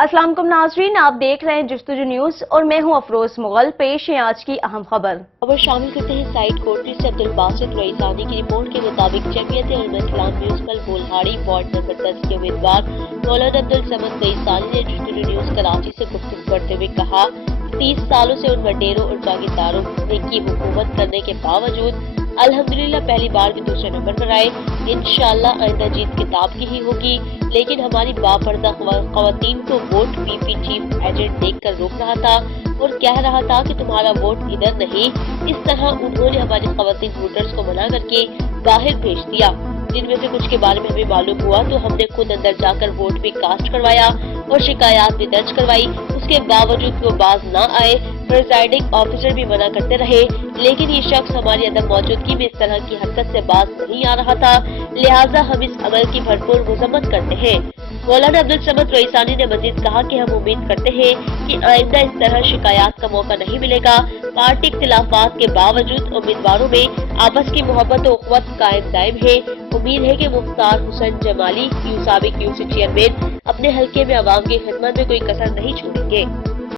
अस्सलाम वालेकुम नाज़रीन, आप देख रहे हैं जस्तुजू न्यूज और मैं हूं अफरोज मुगल। पेश है आज की अहम खबर शामिल करते हैं। साइड कोटरी से अब्दुल बासित रईसानी की रिपोर्ट के मुताबिक Jamiat Ulema-e-Islam municipal बोलहाड़ी ward number 10 के उम्मीदवार मौलाना अब्दुल समद रईसानी ने जस्तुजू न्यूज कराची से गुफ्तगू करते हुए कहा, 30 सालों से उन वडेरों और जागीरदारों की हुकूमत करने के बावजूद अल्हम्दुलिल्लाह पहली बार भी दूसरे नंबर पर आए। इंशाअल्लाह आइंदा जीत किताब की ही होगी, लेकिन हमारी बापर्दा खवातीन को वोट पीपी चीफ एजेंट देखकर रोक रहा था और कह रहा था कि तुम्हारा वोट इधर नहीं। इस तरह उन्होंने हमारी खवातीन वोटर्स को मना करके बाहर भेज दिया। जिनमें से कुछ के बारे में हमें मालूम हुआ तो हमने खुद अंदर जाकर वोट भी कास्ट करवाया और शिकायत भी दर्ज करवाई। उसके बावजूद वो बाज ना आए। प्रिजाइडिंग ऑफिसर भी मना करते रहे, लेकिन ये शख्स हमारी अदम मौजूदगी में इस तरह की हरकत से बाज नहीं आ रहा था, लिहाजा हम इस अमल की भरपूर मजम्मत करते हैं। मौलाना अब्दुल समद रईसानी ने मजीद कहा कि हम उम्मीद करते हैं कि आइंदा इस तरह शिकायत का मौका नहीं मिलेगा। पार्टी इख्तिलाफात के बावजूद उम्मीदवारों में आपस की मोहब्बत और उख्वत कायम दायम है। उम्मीद है कि मुख्तार हुसैन जमाली साबिक यूसी चेयरमैन अपने हल्के में अवाम की खिदमत में कोई कसर नहीं छोड़ेंगे।